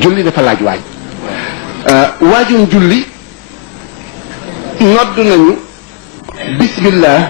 julli dafa laaj waaj waajum julli nodd nañu bismillah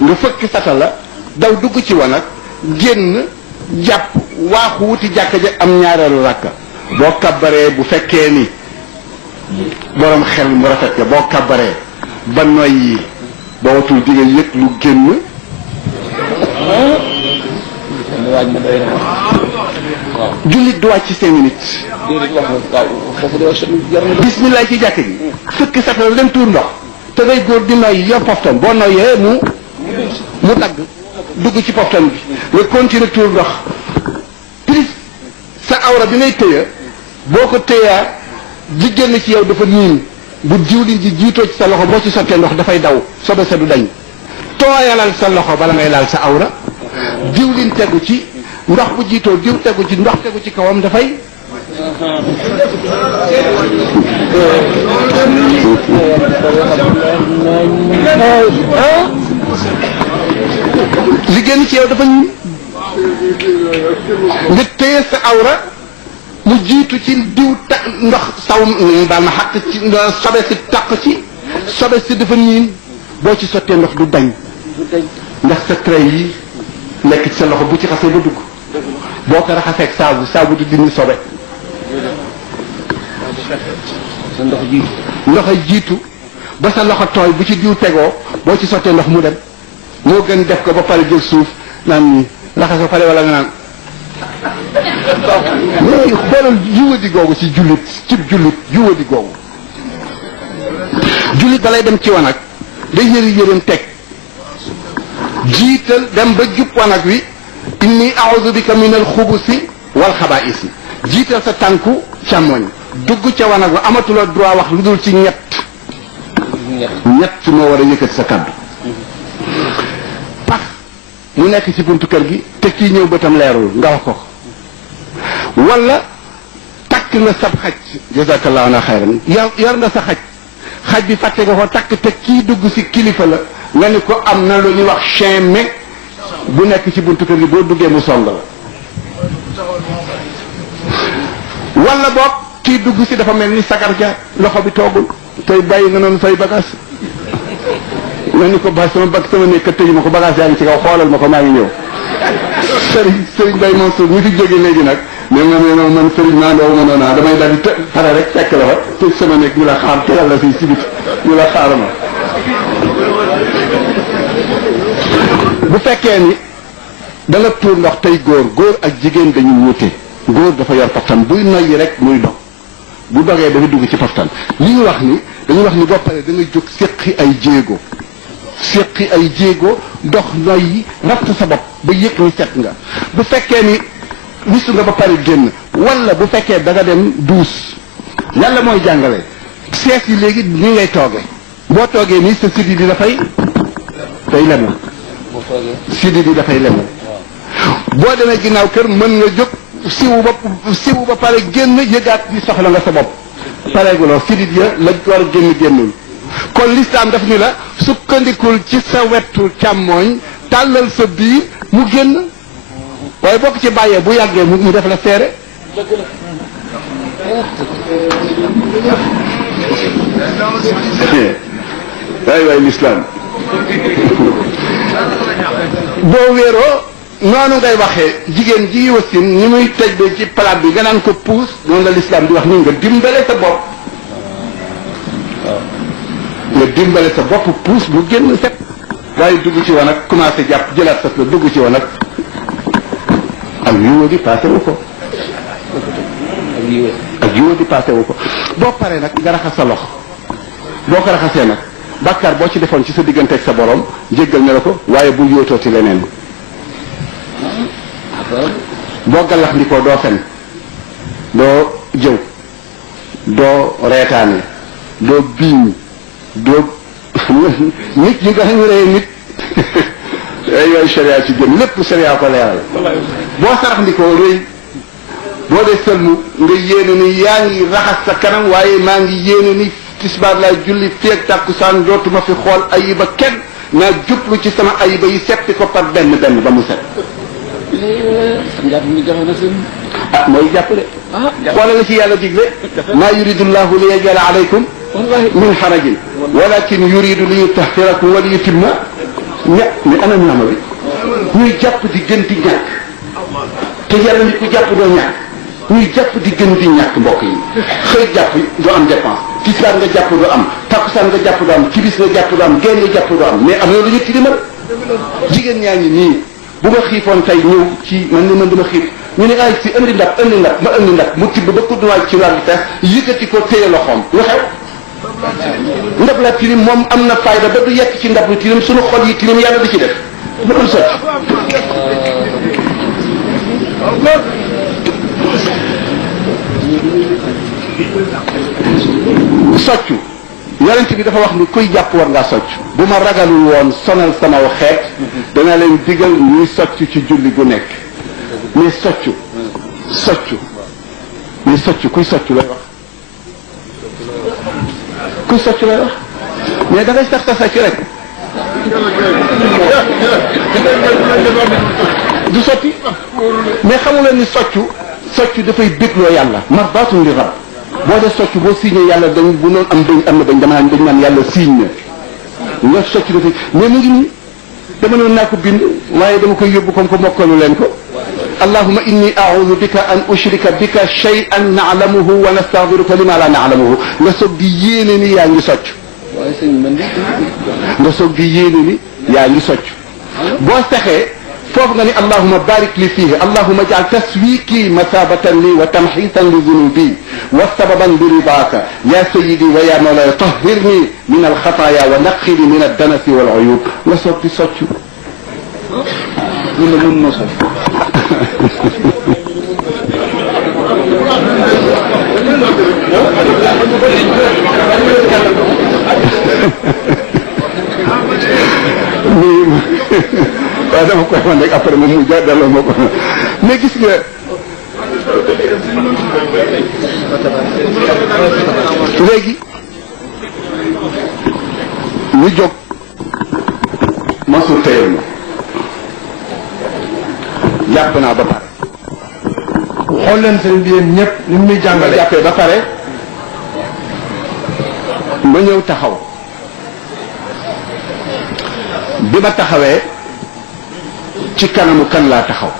nga fëkk sata la daw dugg ci wanag génn jàpp waaxu wuti jàkka ja am ñaareelu rakka boo kabbaree bu fekkee ni borom xel mu rafet ga boo kabbaree ba noyyi ba watul di nga yëg lu génn jullit du wàcc 5 minutes bismillah ci jàkk gi fëkk sata la dem tuur ndox te ngay góor di noyyi yor poftan boo noyyee mu dagg dugg ci poftan bi nga continuer tuur ndox plus sa awra bi ngay téye boo ko téyaa ji génn ci yow dafa niin bu diwlin ji jiitoo ci sa loxo boo ci sottee ndox dafay daw sobe sa du dañ tooyalal sa loxo bala ngay laal sa awra diwlin tegu ci ndox bu jiitoo diw tegu ci ndox tegu ci kawam dafay li génn ci yow dafa ñu nga téye sa awra mu jiitu ci diw ndox saw daal ma xàq ci sobe si taq ci sobe si dafa niin boo ci sottee ndox du dañ ndax sa trait yi nekk ci sa loxo bu ci xasee ba dugg boo ko raxasee ak saabu du dindi sobe ndox ay jiitu ba sa loxo tooy bu ci diw tegoo boo ci sottee ndox mu dem moo gën def ko ba pare jël suuf naan nii raxas ba pare wala nga naan léegi xoolal juwadi googu ci jullit cib jullit juwadi googu jullit balay dem ci wanag day yëri yëreem teg jiital dem ba jub wanag wi inni a'udhu bika min al-xubusi wal xabaa'isi jiital sa tànku càmmoñ dugg ca wanag wa amatuloo droit wax lu dul ci ñett moo war a yëkkati sa kaddu pax mu nekk ci buntu kër gi te kii ñëw bëtam leerul nga wax ko wala takk nga sab xaj jazakallahu ana xayran yor nga sa xaj bi fàtte nga ko takk te kii dugg si kilifa la nga ni ko am na lu ñuy wax chien me bu nekk ci buntu kër gi boo duggee mu song la wala boog kii dugg si dafa mel ni sagar ja loxo bi toogul tey bàyyi nga noonu say bagage nga ni ko ba sama nekk tëju ma ko bagage yaa ngi ci kaw xoolal ma ko maa ngi ñëw sëriñ Baye Mansour ñu fi jóge léegi nag mais man sëriñ maa ndaw ma noona damay daal di pare rek fekk la fa tëj sama nekk ñu la xaar tegal la si sibit ñu la xaar ma bu fekkee ni da nga tuur ndox tey góor ak jigéen dañu wuute góor dafa yor paftan buy noyyi rek muy dog bu dogee dafa dugg ci paftan li ñu wax ni dañu wax ni boo paree da ngay jóg séqi ay jéego dox noyyi ratt sa bopp ba yëg ni set nga bu fekkee ni wisu nga ba pare génn wala bu fekkee da nga dem duus yàlla mooy jàngale sees yi léegi ni ngay tooge boo toogee nii sa siddi di dafay lemu siddi di dafay lemu boo demee ginnaaw kër mën nga jóg siwu ba pare génn yëgaat ni soxla nga sa bopp pareeguloo siddi ya la war a génnul kon lislaam daf ni la sukkandikul ci sa wetu càmmooñ tàllal sa biir mu génn waaye bokk ci bàyyee bu yàggee mu def la seere waay lislaam boo wéeroo noonu ngay waxee jigéen ji wasin ñi muy tëj ba ci palaat bi nga naan ko puus noonu la lislaam di wax ni nga dimbale sa bopp puus mu génn set waaye dugg ci wanag commencé jàpp jëlaat sas la dugg ci wanag ak yiwa di passé wu ko boo paree nag nga raxas sa loxo boo ko raxasee nag bàkkaar boo ci defoon ci sa diggante ak sa borom jéggal na la ko waaye bul yóotooti leneen boo gallax ndikoo doo fen doo jëw doo reetaane doo biiñ doo nit ñi nga xam ne rey nit yooyu sharia ci gën lépp sharia ko leeral boo sarax ndikoo rëy boo dee sëlmu nga yéene ni yaa ngi raxas sa kanam waaye maa ngi yéene ni tisbaar laay julli feeg tàkkusaan dootuma fi xool ayiba kenn naa jublu ci sama ayiba yi seppi ko par benn benn ba mu set. njàpp mi jafe na seen. ah mooy jàpp de. xoolal la ci yàlla digle. maa yuridu llahu li yajala alaykum min xarajin walakin yuridu li yutahhirakum wa li yutimma mais ana ñaama bi ñuy jàpp di gën di ñàkk te yàlla ni ku jàpp doo ñàkk ñuy jàpp di gën di ñàkk mbokk yi xëy jàpp doo am dépense tisbaar nga jàpp doo am takkusaan nga jàpp doo am tibis nga jàpp doo am génn nga jàpp doo am mais am na lu ñu tilimal jigéen ñaa ngi nii bu ma xiifoon tey ñëw ci man dama xiif ñu ne ay si indi ndab ma indi ndab mu tibb ba kudduwaay ci wàllu fees yëkkati ko téye loxoom lu xew ndab la tilim moom am na fayda ba du yekk ci ndab lu tilim suñu xol yi tilim yàlla di ci def lu dul sotti soccu yonent bi dafa wax ni kuy jàpp war ngaa socc bu ma ragalul woon sonal sama xeet dana leen digal ñuy socc ci julli gu nekk mais soccu mais soccu kuy soccu lay wax kuy soccu lay wax mais da ngay sax sa socc rek du sotti mais xamuleen ni soccu dafay bégloo yàlla mardatun li rab boo dee socc boo signé yàlla dañ bu noonu am bañ am na bañ dama naan dañ naan yàlla signe na nga socc dafay mais mu ngi nii dama noon naa ko bind waaye dama koy yóbbu comme ko mokkalu leen ko allahuma inni a'udhu bika an ushrika bika shay'an na'lamuhu wa nastaghfiruka lima la na'lamuhu nga soog di yéene ni yaa ngi socc waaye sëñ man de. nga soog di yéene ni yaa ngi socc boo saxee foofu nga ni allahuma barik li fihi allahuma jaal taswiki masabatan li wa tamxisan li zunubi wa sababan li ridaaka ya sayidi wa ya mawlaya tahhirni min alxataaya wa naqini min addanasi wal uyub nga soog di socc ñun de mën na socc. waaw dama koy wan rek après moom mu ja delloo ma ko mais gis nga léegi ñu jóg Mansour téyel ma jàpp naa ba pare xool leen sëriñ bi yéen ñëpp ni mu muy jàngale. jàppee ba pare ma ñëw taxaw bi ma taxawee ci kanamu kan laa taxaw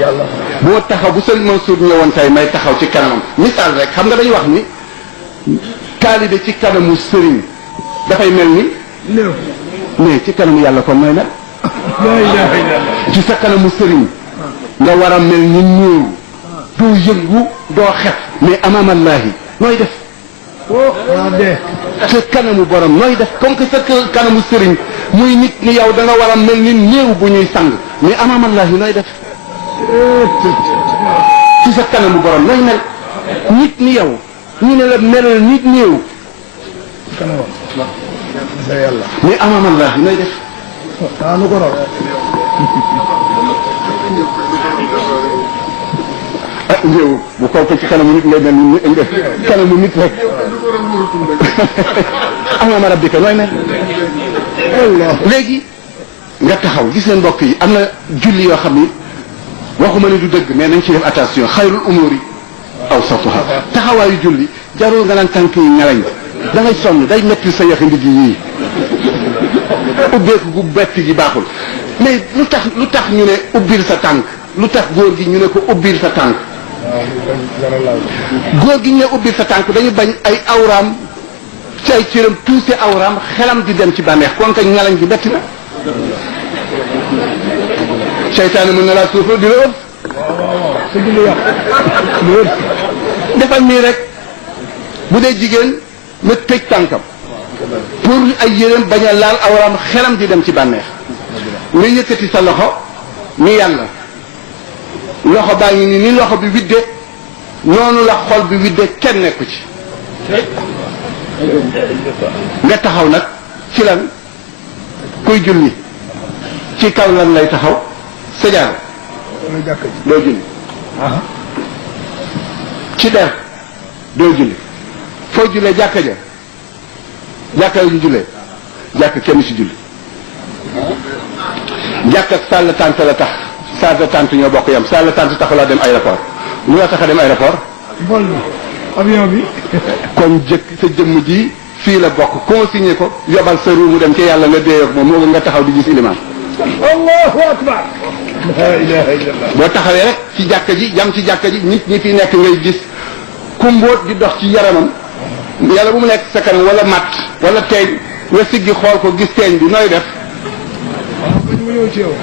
yàlla. boo taxaw bu sëñ Mansour ñëwoon tey may taxaw ci kanamam misaal rek xam nga dañuy wax ni taalibe ci kanamu sëriñ dafay mel ni néew. mais ci kanamu yàlla kon mooy nag la ilaha illallah. ci sa kanamu sëriñ nga war a mel ni néew doo yëngu doo xef mais amaamallaahi nooy def oh maa dee. sa kanamu borom nooy def comme que sa kanamu sëriñ muy nit ni yow da nga war a mel ni néew bu ñuy sang mais amaamallaahi nooy def ci sa kanamu borom nooy mel nit ni yow ñu ne la melal nit néew kanam sa yàlla. mais amaamallaahi nooy def ah nu ko raw. ah néew bu ko ci kanamu nit ngay mel ni kanamu nit rek amaama rabbika nooy mel léegi nga taxaw gis ngeen mbokk yi am na julli yoo xam ni waxuma ne du dëgg mais nañ ci def attention xayrul umuri awsatuha taxawaayu julli jarul nga naan tànk yi ñalañ da ngay sonn day metti sa yaxi ndigg yii ubbeeku gu betti gi baaxul mais lu tax ñu ne ubbil sa tànk lu tax góor gi ñu ne ko ubbil sa tànk góor gi ñu ne ubbil sa tànk dañu bañ ay awraam ci ay cëram tuuse awraam xelam di dem ci bànneex kon kañ ngalañ gi betti na seytaane mën na laa suufal di la ëpp sa julli yàq. lu wër. defal nii rek bu dee jigéen na tëj tànkam pour ay yéreem bañ a laal awraam xelam di dem ci bànneex nga yëkkati sa loxo ni yàlla loxo baa ngi ni loxo bi widde noonu la xol bi widde kenn nekku ci nga taxaw nag ci lan kuy julli ci kaw lan lay taxaw sajaar mooy jàkk ji. doo julli ci der doo julli foo jullee jàkka ja jàkka la ñu jullee jàkk kenn si julli jàkk ak salle tente la tax salle tente ñoo bokk yam salle tente taxulaa dem aéroport lu la tax a dem aéroport vol bi avion bi. kon jëkk sa jëmm ji fii la bokk consigné ko yobal sa ruu mu dem ci yàlla nga dee ak moom moo nga taxaw di gis ilimaan allahu akbar. la ilaha illallah. boo taxawee rek ci jàkka ji jam ci jàkka ji nit ñi fi nekk ngay gis ku mbóot di dox ci yaramam yàlla bu mu nekk sa kanam wala matt wala teeñ nga siggi xool ko gis teeñ bi nooy def waaw bañ mu ñëw ci yow.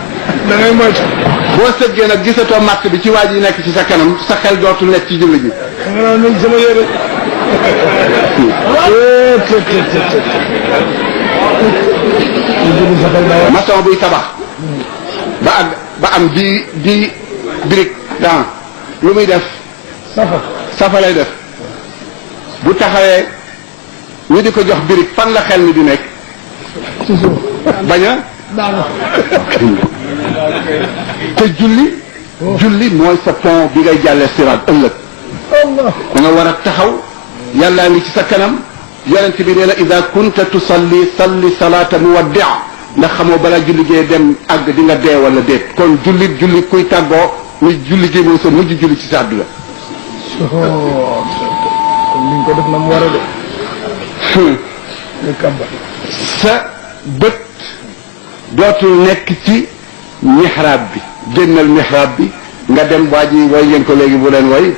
da ngay moytu. boo sëggee nag gisatoo matt bi ci waa ji nekk ci sa kanam sa xel dootul nekk ci julli ji da nga naan nañ sama yére. maçon buy tabax ba am di brique dans lu muy def safa lay def bu taxawee ñu di ko jox brique fan la xel mi di nekk ci suuf. bañ a daanu. te julli mooy sa pont bi ngay jàllee siraat ëllëg Allah. da nga war a taxaw yàllaa ngi ci sa kanam yonent bi nee na ida kunta tusalli salli salaata muwaddia ndax xamoo balaa julli gee dem àgg di nga dee wala déet kon julli kuy tàggoo ni julli gi mooy sa mujj julli ci sa àdduna kon ni nga ko def na mu war a def. muy kàmba. sa bët dootul nekk ci mihrab bi génnal mihrab bi nga dem waa ji way ngeen ko léegi bu leen way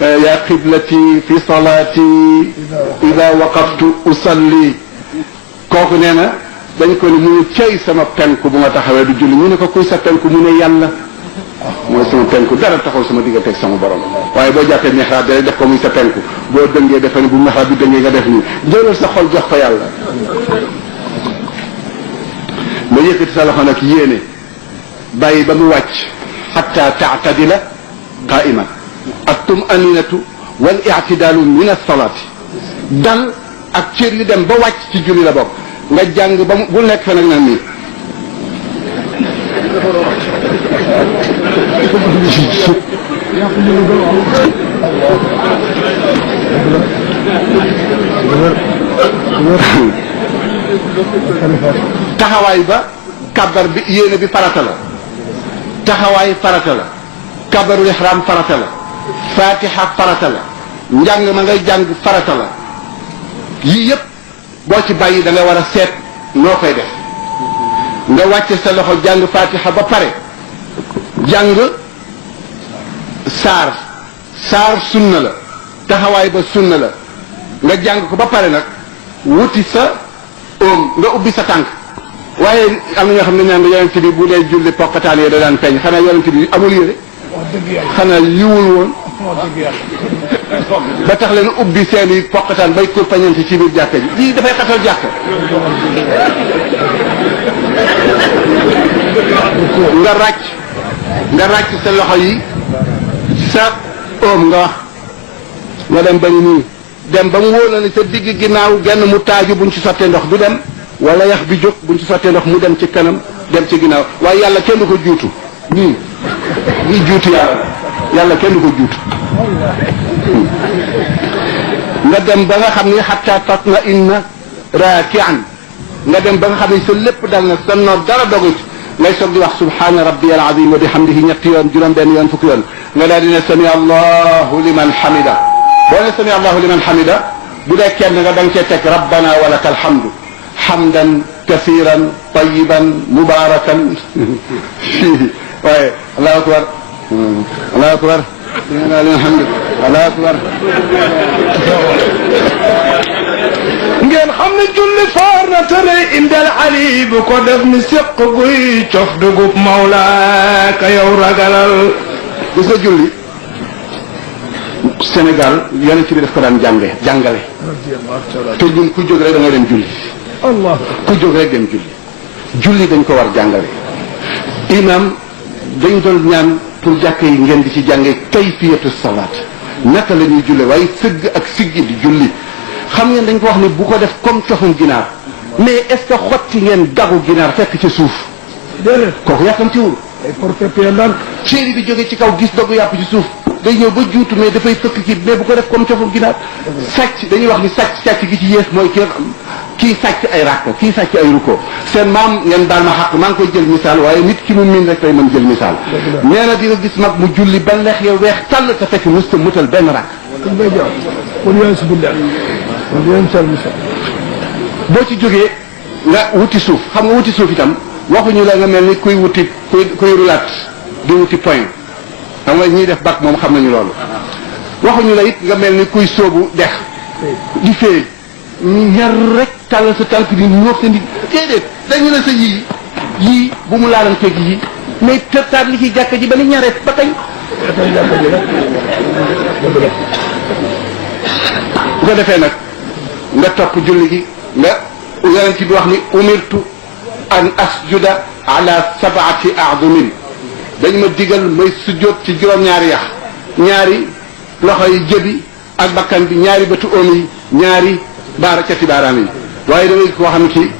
ya qiblati fi salati ida waqaftu usalli kooku nee na dañ ko ni mu cey sama penku bu ma taxawee du julli ñu ne ko kuy sa penku mu ne yàlla mooy sama penku dara taxaw sama digganteeg sama borom waaye boo jàppee mihrab bi def ko muy sa penku boo dëngee defe ne bu mihrab bi dëngee nga def nii jëlal sa xol jox ko yàlla nga yëkkati sa loxo nag yéene bàyyi ba mu wàcc xatta taatadila qaiman at-tum'aninatu wal i'tidalu min as-salati dal ak cër yu dem ba wàcc ci julli la bokk nga jàng ba mu bu nekk fa nag nag nii taxawaay ba kabar bi yéene bi farata la taxawaay farata la kabarul ihram farata la fatiha farata la njàng ma ngay jàng farata la yii yëpp boo ci bàyyi da nga war a seet noo koy def nga wàcce sa loxo jàng fatiha ba pare jàng saar sunna la taxawaay ba sunna la nga jàng ko ba pare nag wuti sa oom nga ubbi sa tànk waaye am na ñoo xam ne ñaan yonent bi bu dee julli pokataan yi da daan feeñ xanaa yonent bi amul yére wax dëgg yàlla. xanaa yiwul woon wax dëgg yàlla. ba tax leen ubbi seeni pokataan bay ko pañante ci biir jàkka ji lii dafay xatal jàkka nga ràcc sa loxo yi sa oom nga wax nga dem ba ni nii dem ba mu wóor la ne sa digg ginnaaw genn mu taaju buñ ci sottee ndox du dem wala yax bi jóg buñ ci sottee ndox mu dem ci kanam dem ci ginnaaw waaye yàlla kenn du ko juutu nii juutu yàlla kenn du ko juutu nga dem ba nga xam ni xatta tatma inna raakian nga dem ba nga xam ni sa lépp dal na sa noor dara dogut ngay soog di wax subhaana rabbi al azim wa bihamdihi ñetti yoon juróom benn yoon fukki yoon nga daal di ne sami allahu liman hamida boo ne sami allahu liman hamida bu dee kenn nga da nga cee teg rabbana wa laka alhamdu hamdan kasiran tayiban mubarakan fii waaye allahu akbar allahu akbar alhamdu allahu akbar ngeen xam ne julli foor na tere indal ali bu ko def ni séq guy cof dugub mawlaaka yow ragalal gis nga julli Sénégal yonent bi daf ko daan jàngale te ñun ku jóg rek da ngay dem julli Allah ku jóg rek dem julli dañ ko war jàngale imam dañ doon ñaan pour jàkk yi ngeen di ci jànge kayfiyatu salaat naka la ñuy julle waaye sëgg ak siggi di julli xam ngeen dañ ko wax ni bu ko def comme cofum ginaar mais est-ce que xotti ngeen dagu ginaar fekk ci suuf déedéet kooku yàkkamtiwul ay porte pied ndànk céeri bi jóge ci kaw gis dogu yàpp ci suuf day ñëw ba juutu mais dafay fëkk kii mais bu ko def comme cofum ginaar sàcc dañuy wax ni sàcc gi ci yées mooy kii sàcc ay ràkk kii sàcc ay ruko seen maam ngeen baal ma xaq maa ngi koy jël misaal waaye nit ki mu miin rek lay mën jël misaal nee na di nga gis mag mu julli ba leex ya weex tàll te fekk musta mutal benn ràkk boo ci jógee nga wuti suuf xam nga wuti suuf itam waxuñu la nga mel ni kuy wuti kuy rulaat di wuti point xam nga ñiy def bac moom xam nañu loolu waxuñu la it nga mel ni kuy sóobu dex di féey ñaar rek tàllal sa tànk di ñoox sa ndig déedéet dañu la sa yii bu mu laalanteeg yii mais tërtaat li ci jàkka ji ba ni ñareet ba kañ bu ko defee nag nga topp julli gi nga yonent bi wax ni umirtu an asjuda ala sabaati a'dumin dañ ma digal may sujjóot ci juróom-ñaari yax ñaari loxo yi jëbi ak bakkan bi ñaari bëtu oom yi ñaari cati baaraam yi waaye da ngay koo xam ne kii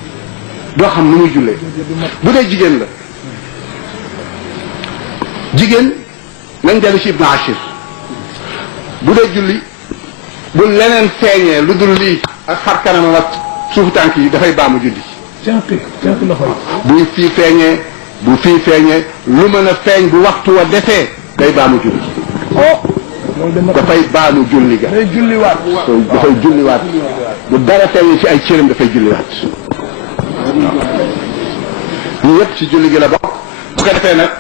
doo xam nu muy jullee bu dee jigéen la jigéen nañ dellu ci Ibn Ashir bu dee julli bu leneen feeñee lu dul lii ak xar kanamam ak suufu tànk yi dafay baamu julli buy fii feeñee lu mën a feeñ bu waxtu wa defee day baamu julli dafay baamu julli ga dafay julliwaat bu dara feeñee ci ay cëram dafay julliwaat ñu yëpp ci julli gi la bokk bu ko defee nag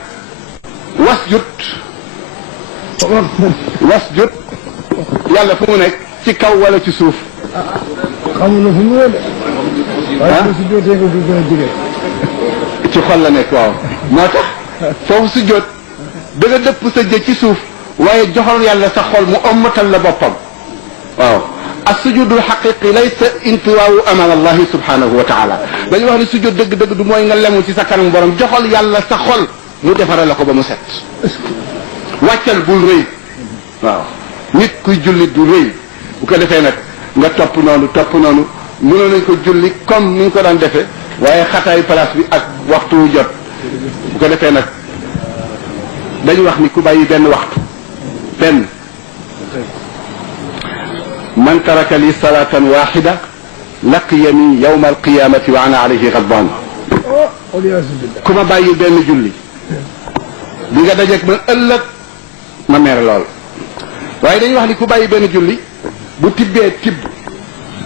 wasjud yàlla fu mu nekk ci kaw wala ci suuf xamul na fu mu ne waaye su jotee nga gën a jege ci xol la nekk waaw moo tax foofu su jot da nga dëpp sa jë ci suuf waaye joxal yàlla sa xol mu ommatal la boppam waaw as-sujudul haqiqi laysa intiwaawu amal allahi subhanahu wa taala dañu wax ni sujud dëgg-dëgg du mooy nga lemu ci sa kanam borom joxal yàlla sa xol mu defaral la ko ba mu set wàccal bul rëy waaw nit kuy julli du rëy bu ko defee nag nga topp noonu mënoon nañ ko julli comme ni ñu ko daan defee waaye xataayu place bi ak waxtu wu jot bu ko defee nag dañu wax ni ku bàyyi benn waxtu benn man taraka li salatan waxida laqiyani yawma alqiyamati wa ana alayhi ghadban ku ma bàyyi benn julli di nga dajeeg man ëllëg ma mere lool waaye dañuy wax ni ku bàyyi benn julli bu tibbee tibb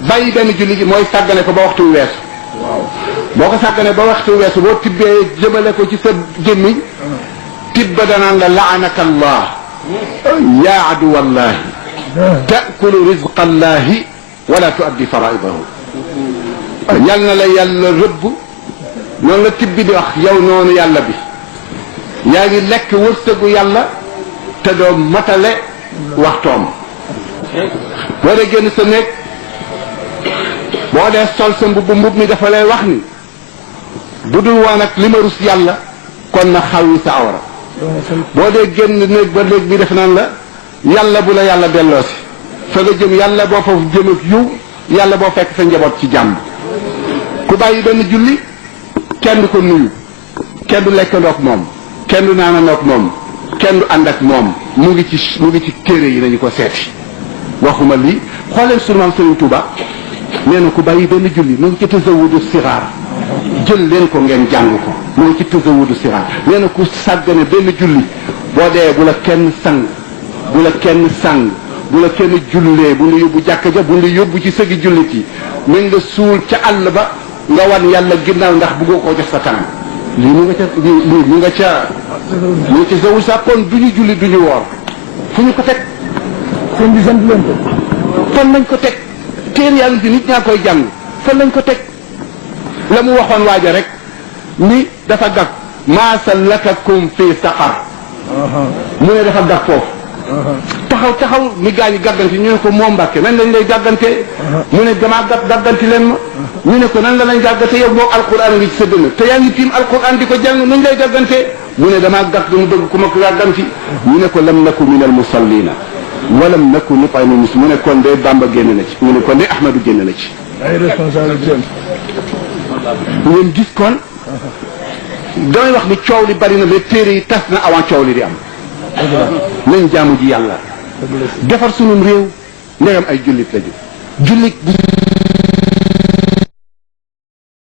bàyyi benn julli gi mooy sàggane ko ba waxtu weesu boo ko sàggane ba waxtu weesu boo tibbee jëmale ko ci sa gémmiñ tibba danaan la laanaka allah ya aduwa allahi taakulu rizqa allahi wala tuaddi faraidahu yal na la yàlla rëbb noonu la tibbi di wax yow noonu yàlla bi yaa ngi lekk wërsëgu yàlla te doo matale waxtoom boo dee génn sa néeg boo dee sol sa mbubb mi dafa lay wax ni bu dul woon ak li ma rus yàlla kon na xaw yi sa awra boo dee génn néeg ba néeg bi def naan la yàlla bu la yàlla delloosi fa nga jëm yàlla boo foofu jëm ak yiw yàlla boo fekk sa njaboot ci jàmm ku bàyyi benn julli kenn du ko nuyu kenn du lekkandoog moom kenn du naanandoog moom kenn du ànd ak moom mu ngi ci téere yi nañu ko seeti waxuma lii xooleen sunu maam Serigne Touba nee na ku bàyyi benn julli mu ngi ci tazawudu siraar jël leen ko ngeen jàng ko mu ngi ci tazawudu siraar nee na ku sàggane benn julli boo dee bu la kenn sang bu la kenn jullee bu ñu yóbbu jàkka ja bu ñu yóbbu ci sëgi jullit yi nañ nga suul ca àll ba nga wan yàlla ginnaaw ndax bëggoo koo jox sa kanam lii mu nga ca zawul sa kon du ñu julli du ñu woor fu ñu ko teg seen bi sant leen ko fan lañ ko teg téere yaa ngi fi nit ñaa koy jàng fan lañ ko teg la mu waxoon waaja rek ni dafa gag maa salakakum fi saqar mu ne dafa gag foofu taxaw mi gaañu gàggante ñu ne ko moom Mbàkke nan lañ lay gàggante mu ne damaa gàgganti leen ma ñu ne ko nan la lañ gàggante yow boo alquran ngi ci sa dënn te yaa ngi tiim alquran di ko jàng nuñ lay gàggante mu ne damaa gàgg mu bëgg ku ma ko gàgganti ñu ne ko lam naku min al musallina walam naku nut'imu miskin mu ne kon de Bamba génn na ci mu ne kon de Ahmadu génn na ci ay responsabilité ngeen gis kon damay wax ni coow li bari na mais téere yi tas na avant coow li di am nañ jaamu ji yàlla defar sunum réew ndegam ay jullit lañu jullit